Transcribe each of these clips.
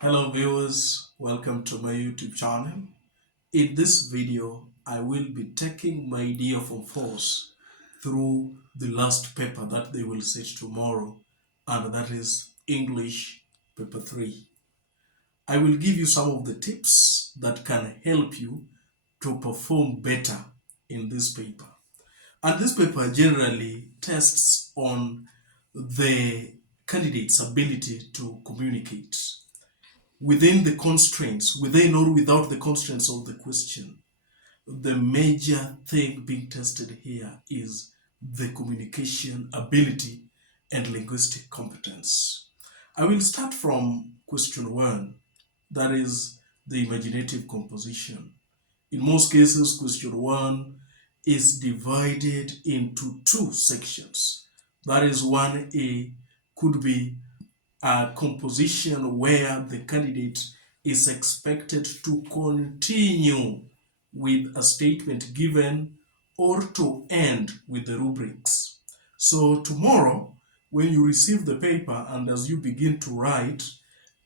Hello viewers, welcome to my YouTube channel. In this video, I will be taking my dear from force through the last paper that they will set tomorrow, and that is English paper 3. I will give you some of the tips that can help you to perform better in this paper. And this paper generally tests on the candidate's ability to communicate within the constraints, within or without the constraints of the question. The major thing being tested here is the communication ability and linguistic competence. I will start from question 1, that is the imaginative composition. In most cases, question 1 is divided into two sections. That is 1A could be a composition where the candidate is expected to continue with a statement given or to end with the rubrics. So tomorrow, when you receive the paper and as you begin to write,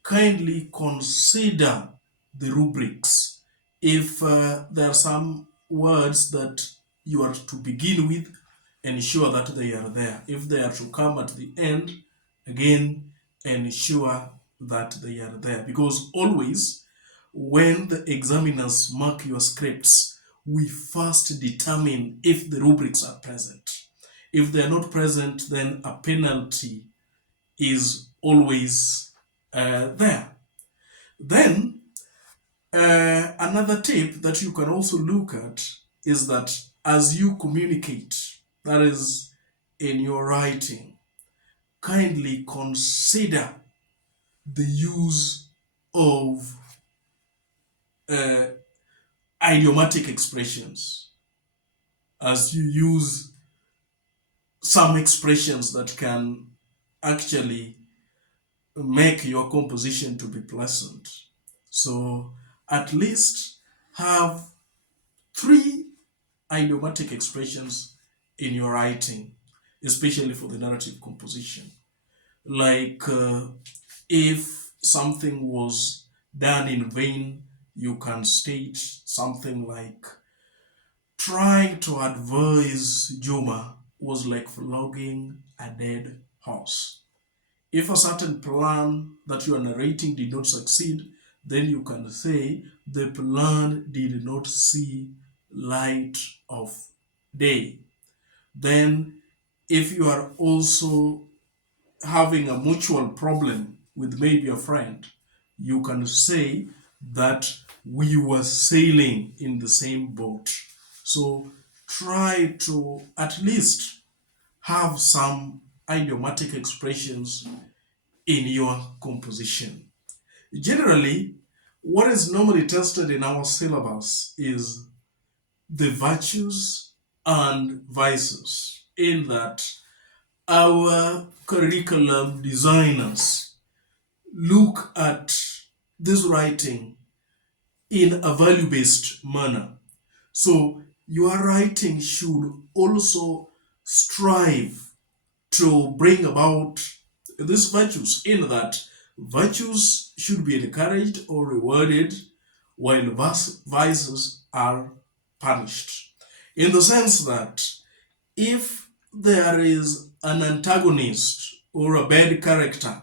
kindly consider the rubrics. If there are some words that you are to begin with, ensure that they are there. If they are to come at the end, again, ensure that they are there. Because always, when the examiners mark your scripts, we first determine if the rubrics are present. If they are not present, then a penalty is always there. Then, another tip that you can also look at is that as you communicate, that is, in your writing, kindly consider the use of uh, idiomatic expressions as you use some expressions that can actually make your composition to be pleasant. So at least have three idiomatic expressions in your writing, especially for the narrative composition. Like if something was done in vain, you can state something like, trying to advise Juma was like flogging a dead horse. If a certain plan that you are narrating did not succeed, then you can say the plan did not see light of day. Then, if you are also having a mutual problem with maybe a friend, you can say that we were sailing in the same boat. So try to at least have some idiomatic expressions in your composition. Generally, what is normally tested in our syllabus is the virtues and vices, in that our curriculum designers look at this writing in a value based manner. So, your writing should also strive to bring about these virtues, in that virtues should be encouraged or rewarded, while vices are punished. In the sense that if there is an antagonist or a bad character,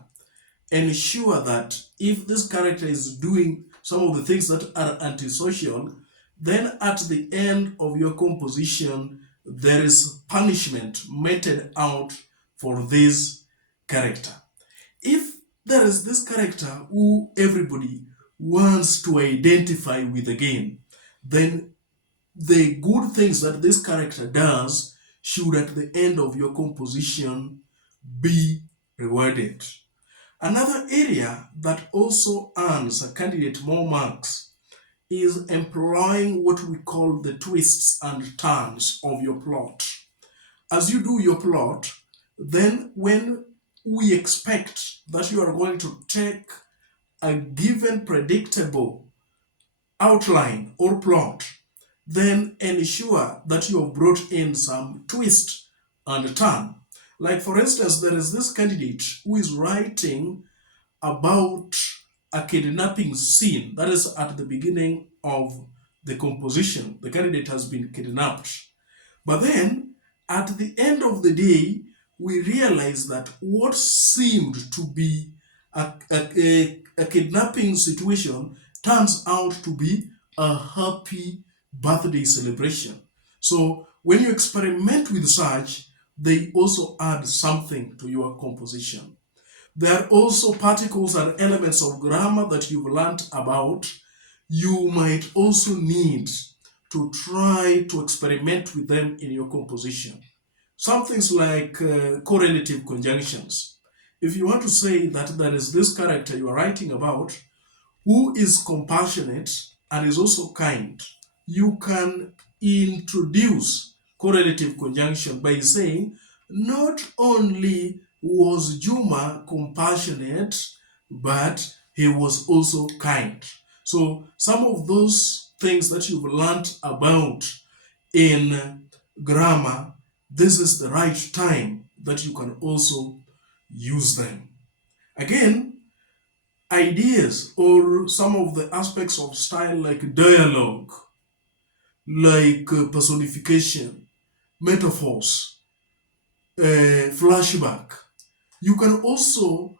ensure that if this character is doing some of the things that are antisocial, then at the end of your composition, there is punishment meted out for this character. If there is this character who everybody wants to identify with again, then the good things that this character does should at the end of your composition be rewarded. Another area that also earns a candidate more marks is employing what we call the twists and turns of your plot. As you do your plot, then when we expect that you are going to take a given predictable outline or plot, then ensure that you have brought in some twist and turn. Like, for instance, there is this candidate who is writing about a kidnapping scene. That is at the beginning of the composition. The candidate has been kidnapped. But then, at the end of the day, we realize that what seemed to be a kidnapping situation turns out to be a happy birthday celebration. So, when you experiment with such, they also add something to your composition. There are also particles and elements of grammar that you've learned about. You might also need to try to experiment with them in your composition. Some things like correlative conjunctions. If you want to say that there is this character you are writing about who is compassionate and is also kind, you can introduce correlative conjunction by saying, not only was Juma compassionate, but he was also kind. So some of those things that you've learned about in grammar, this is the right time that you can also use them. Again, ideas or some of the aspects of style like dialogue, like personification, metaphors, flashback. You can also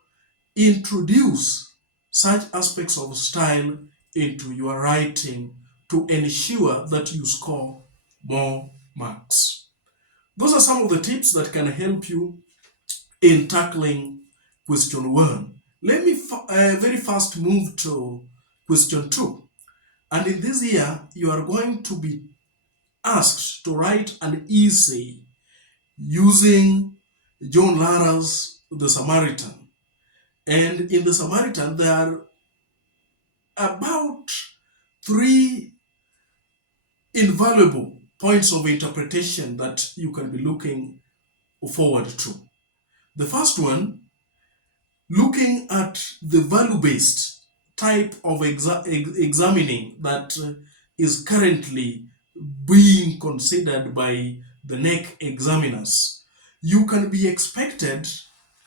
introduce such aspects of style into your writing to ensure that you score more marks. Those are some of the tips that can help you in tackling question 1. Let me very fast move to question 2. And in this year, you are going to be asked to write an essay using John Lara's The Samaritan. And in The Samaritan, there are about 3 invaluable points of interpretation that you can be looking forward to. The first one, looking at the value-based type of examining that is currently being considered by the NEC examiners. You can be expected,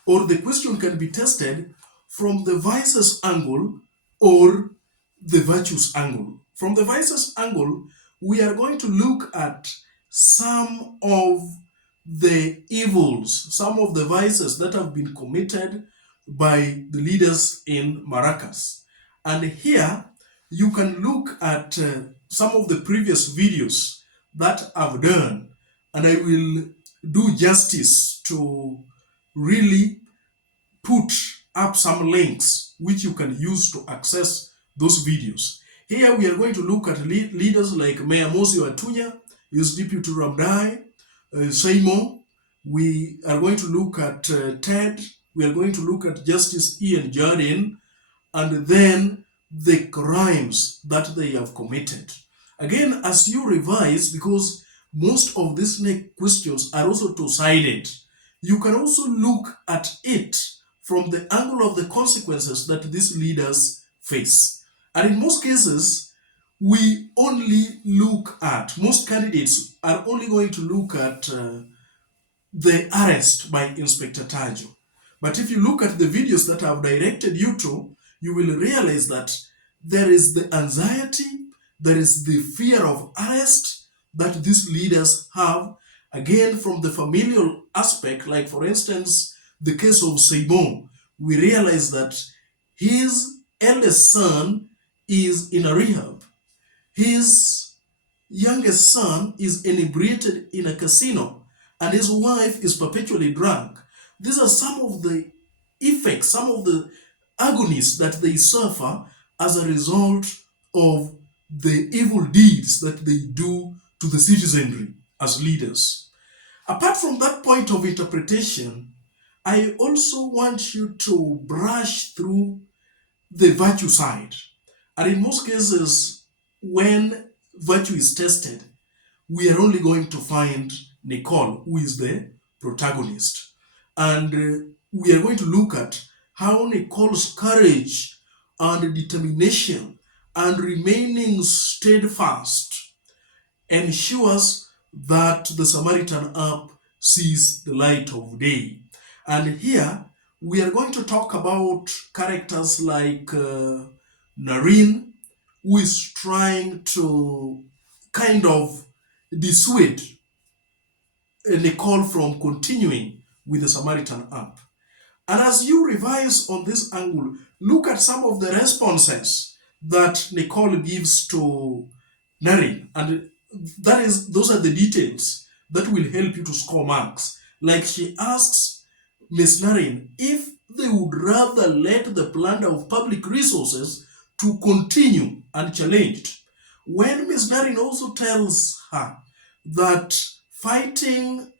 or the question can be tested from the vices angle or the virtues angle. From the vices angle, we are going to look at some of the evils, some of the vices that have been committed by the leaders in Maracas. And here you can look at some of the previous videos that I've done, and I will do justice to really put up some links which you can use to access those videos. Here we are going to look at leaders like Mayor Mosio Atunya, his deputy Ramdai, Simon. We are going to look at Ted. We are going to look at Justice Ian Jardine, and then the crimes that they have committed. Again, as you revise, because most of these next questions are also two-sided, you can also look at it from the angle of the consequences that these leaders face. And in most cases, we only look at, most candidates are only going to look at the arrest by Inspector Tajo. But if you look at the videos that I've directed you to, you will realize that there is the anxiety, there is the fear of arrest that these leaders have, again from the familial aspect, like for instance, the case of Seibon. We realize that his eldest son is in a rehab. His youngest son is inebriated in a casino, and his wife is perpetually drunk. These are some of the effects, some of the agonies that they suffer as a result of the evil deeds that they do to the citizenry as leaders. Apart from that point of interpretation, I also want you to brush through the virtue side. And in most cases, when virtue is tested, we are only going to find Nicole, who is the protagonist. And we are going to look at how Nicole's courage and determination and remaining steadfast ensures that the Samaritan app sees the light of day. And here we are going to talk about characters like Nareen, who is trying to kind of dissuade Nicole from continuing with the Samaritan app. And as you revise on this angle, look at some of the responses that Nicole gives to Nari. And those are the details that will help you to score marks. Like she asks Miss Narin if they would rather let the plunder of public resources to continue unchallenged. When Miss Narin also tells her that fighting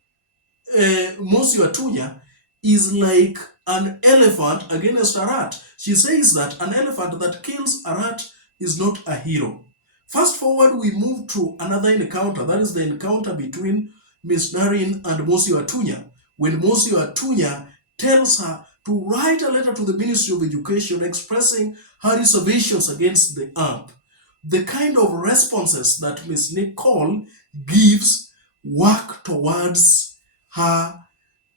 Monsieur Atunya is like an elephant against a rat. She says that an elephant that kills a rat is not a hero. Fast forward, we move to another encounter. That is the encounter between Miss Narin and Monsieur Atunya. When Monsieur Atunya tells her to write a letter to the Ministry of Education expressing her reservations against the app. The kind of responses that Miss Nicole gives work towards her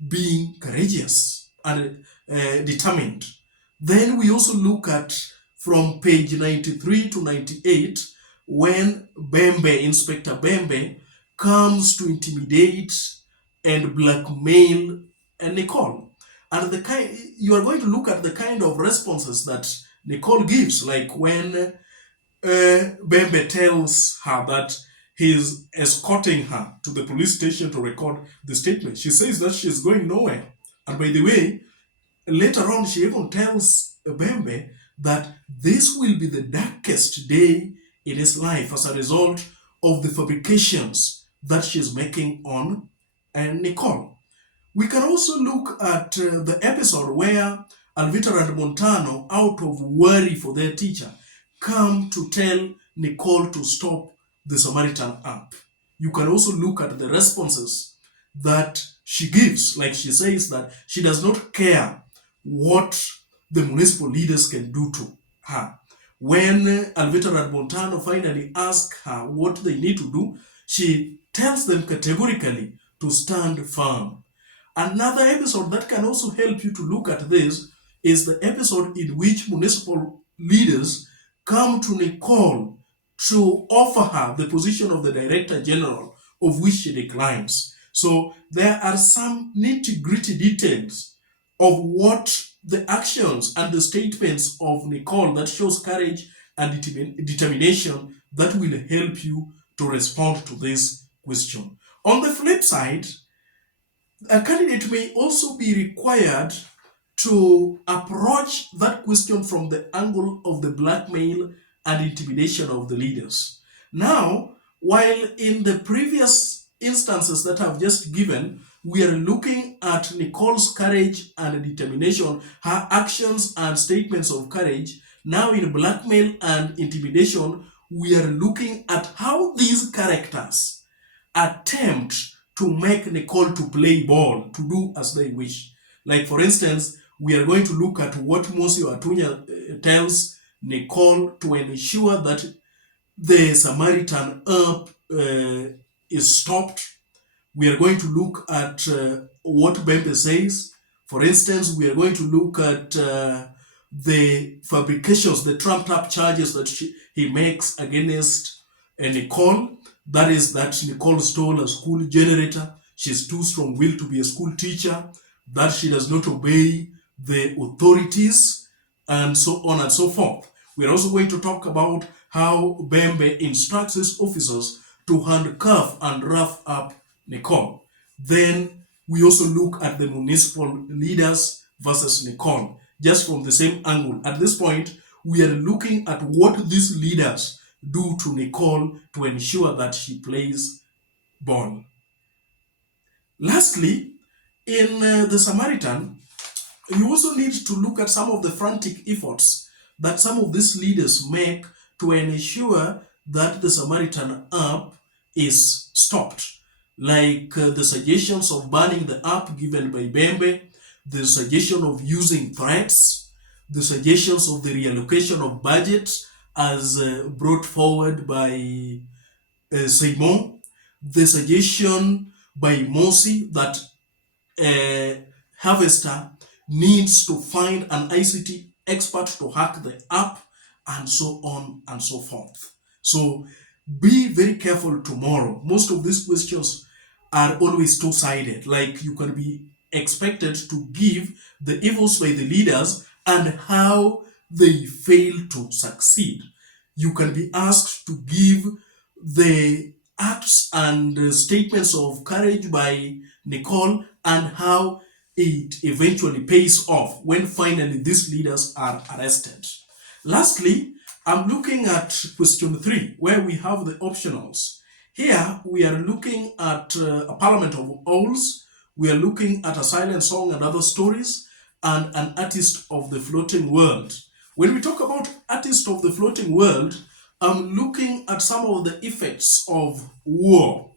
being courageous and determined. Then we also look at from page 93 to 98 when Bembe, Inspector Bembe, comes to intimidate and blackmail Nicole. And you are going to look at the kind of responses that Nicole gives, like when Bembe tells her that he's escorting her to the police station to record the statement. She says that she's going nowhere. And by the way, later on, she even tells Bembe that this will be the darkest day in his life as a result of the fabrications that she's making on Nicole. We can also look at the episode where Alvita and Montano, out of worry for their teacher, come to tell Nicole to stop the Samaritan app. You can also look at the responses that she gives. Like she says that she does not care what the municipal leaders can do to her. When Alvita and Montano finally ask her what they need to do, she tells them categorically to stand firm. Another episode that can also help you to look at this is the episode in which municipal leaders come to Nicole to offer her the position of the Director General, of which she declines. So there are some nitty-gritty details of what the actions and the statements of Nicole that shows courage and determination that will help you to respond to this question. On the flip side, a candidate may also be required to approach that question from the angle of the blackmail and intimidation of the leaders. Now, while in the previous instances that I've just given, we are looking at Nicole's courage and determination, her actions and statements of courage. Now in blackmail and intimidation, we are looking at how these characters attempt to make Nicole to play ball, to do as they wish. Like for instance, we are going to look at what Monsieur Atunya tells Nicole to ensure that the Samaritan app is stopped. We are going to look at what Bembe says. For instance, we are going to look at the fabrications, the trumped up charges that he makes against Nicole. That is that Nicole stole a school generator. She's too strong-willed to be a school teacher. That she does not obey the authorities, and so on and so forth. We're also going to talk about how Bembe instructs his officers to handcuff and rough up Nicole. Then we also look at the municipal leaders versus Nicole, just from the same angle. At this point, we are looking at what these leaders do to Nicole to ensure that she plays ball. Lastly, in the Samaritan, you also need to look at some of the frantic efforts that some of these leaders make to ensure that the Samaritan app is stopped. Like the suggestions of banning the app given by Bembe, the suggestion of using threats, the suggestions of the reallocation of budget as brought forward by Simon, the suggestion by Mosi that Harvester needs to find an ICT expert to hack the app, and so on and so forth. So be very careful tomorrow. Most of these questions are always two-sided. Like, you can be expected to give the evils by the leaders and how they fail to succeed. You can be asked to give the acts and statements of courage by Nicole and how it eventually pays off when finally these leaders are arrested. Lastly, I'm looking at question 3, where we have the optionals. Here we are looking at a Parliament of Owls, we are looking at a silent song and other stories, and an artist of the floating world. When we talk about artist of the floating world, I'm looking at some of the effects of war.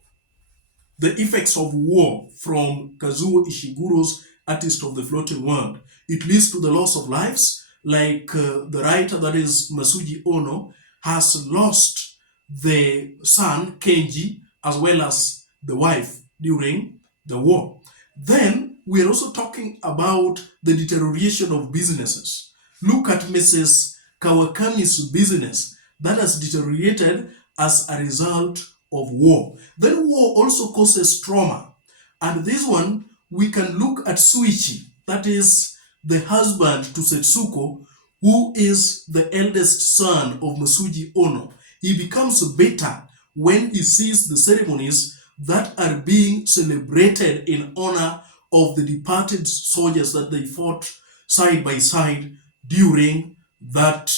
The effects of war from Kazuo Ishiguro's Artist of the Floating World. It leads to the loss of lives, like the writer, that is Masuji Ono, has lost the son, Kenji, as well as the wife during the war. Then we are also talking about the deterioration of businesses. Look at Mrs. Kawakami's business that has deteriorated as a result of war. Then war also causes trauma. And this one, we can look at Suichi, that is the husband to Setsuko, who is the eldest son of Masuji Ono. He becomes bitter when he sees the ceremonies that are being celebrated in honor of the departed soldiers that they fought side by side during that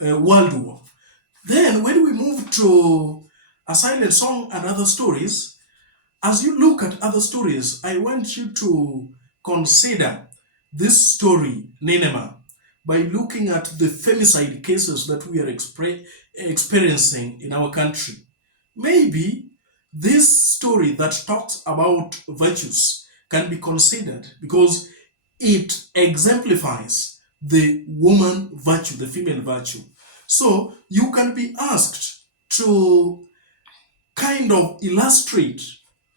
World War. Then when we move to A Silent Song and Other Stories, as you look at other stories, I want you to consider this story, Ninema, by looking at the femicide cases that we are experiencing in our country. Maybe this story that talks about virtues can be considered because it exemplifies the woman virtue, the female virtue. So you can be asked to kind of illustrate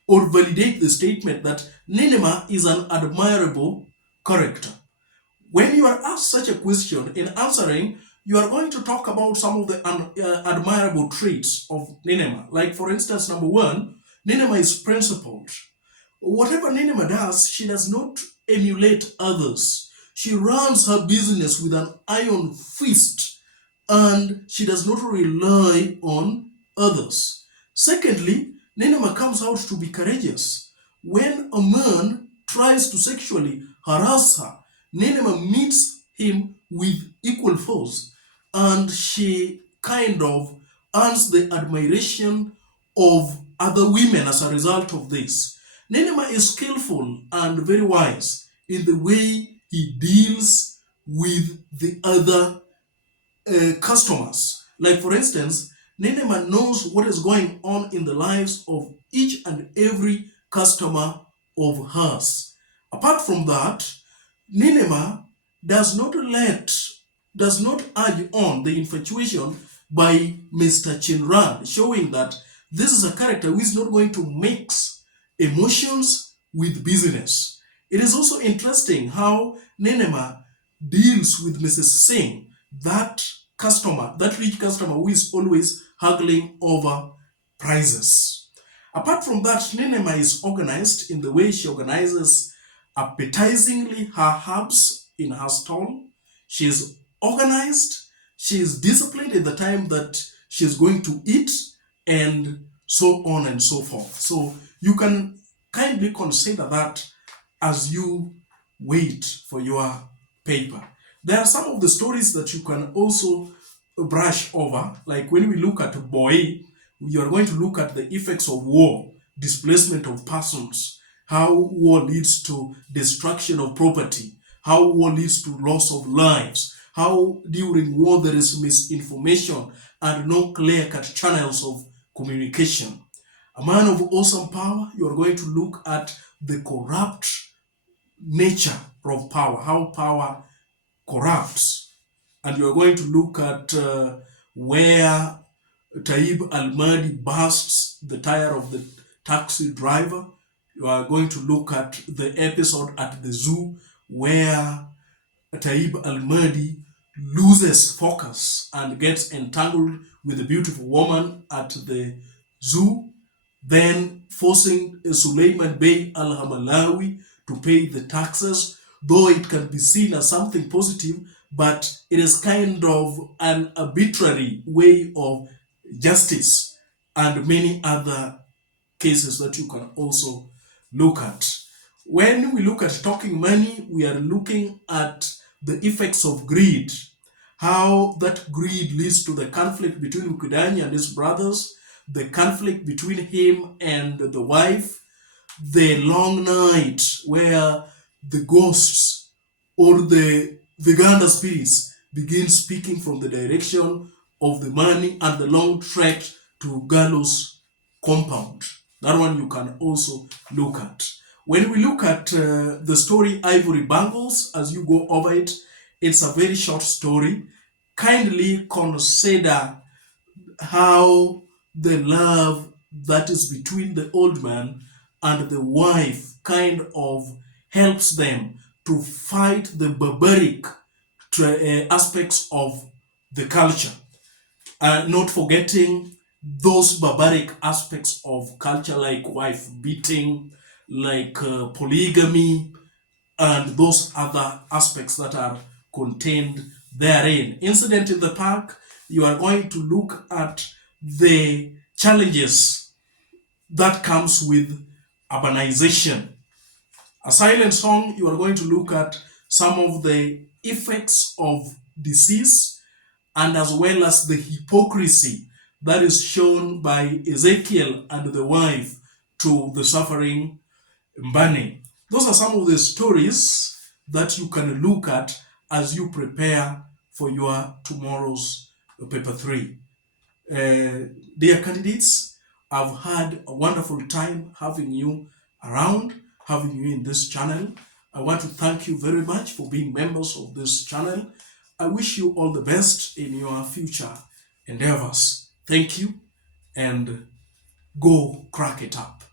or validate the statement that Ninema is an admirable character. When you are asked such a question, in answering, you are going to talk about some of the admirable traits of Ninema. Like, for instance, number 1, Ninema is principled. Whatever Ninema does, she does not emulate others. She runs her business with an iron fist, and she does not rely on others. Secondly, Ninema comes out to be courageous. When a man tries to sexually harass her, Ninema meets him with equal force, and she kind of earns the admiration of other women as a result of this. Ninema is skillful and very wise in the way he deals with the other customers. Like, for instance, Ninema knows what is going on in the lives of each and every customer of hers. Apart from that, Ninema does not urge on the infatuation by Mr. Chinran, showing that this is a character who is not going to mix emotions with business. It is also interesting how Ninema deals with Mrs. Singh, that rich customer who is always haggling over prices. Apart from that, Ninema is organized in the way she organizes appetizingly her herbs in her stall. She is organized, she is disciplined in the time that she is going to eat, and so on and so forth. So you can kindly consider that as you wait for your paper. There are some of the stories that you can also brush over, like when we look at Boy, you are going to look at the effects of war, displacement of persons, how war leads to destruction of property, how war leads to loss of lives, how during war there is misinformation and no clear-cut channels of communication. A Man of Awesome Power, you are going to look at the corrupt nature of power, how power corrupts. And you are going to look at where Taib Al-Mahdi bursts the tire of the taxi driver. You are going to look at the episode at the zoo where Taib al-Mahdi loses focus and gets entangled with a beautiful woman at the zoo, then forcing Suleiman Bey al-Hamalawi to pay the taxes, though it can be seen as something positive, but it is kind of an arbitrary way of justice, and many other cases that you can also look at. When we look at talking money, we are looking at the effects of greed, how that greed leads to the conflict between Mukidani and his brothers, the conflict between him and the wife, the long night where the ghosts or the Veganda spirits begin speaking from the direction of the money, and the long trek to Gallows compound. That one you can also look at. When we look at the story Ivory Bangles, as you go over it, it's a very short story. Kindly consider how the love that is between the old man and the wife kind of helps them to fight the barbaric aspects of the culture, not forgetting those barbaric aspects of culture like wife beating, like polygamy, and those other aspects that are contained therein. Incident in the Park, you are going to look at the challenges that comes with urbanization. A Silent Song, you are going to look at some of the effects of disease, and as well as the hypocrisy that is shown by Ezekiel and the wife to the suffering Mbane. Those are some of the stories that you can look at as you prepare for your tomorrow's paper 3. Dear candidates, I've had a wonderful time having you around, having you in this channel. I want to thank you very much for being members of this channel. I wish you all the best in your future endeavors. Thank you, and go crack it up.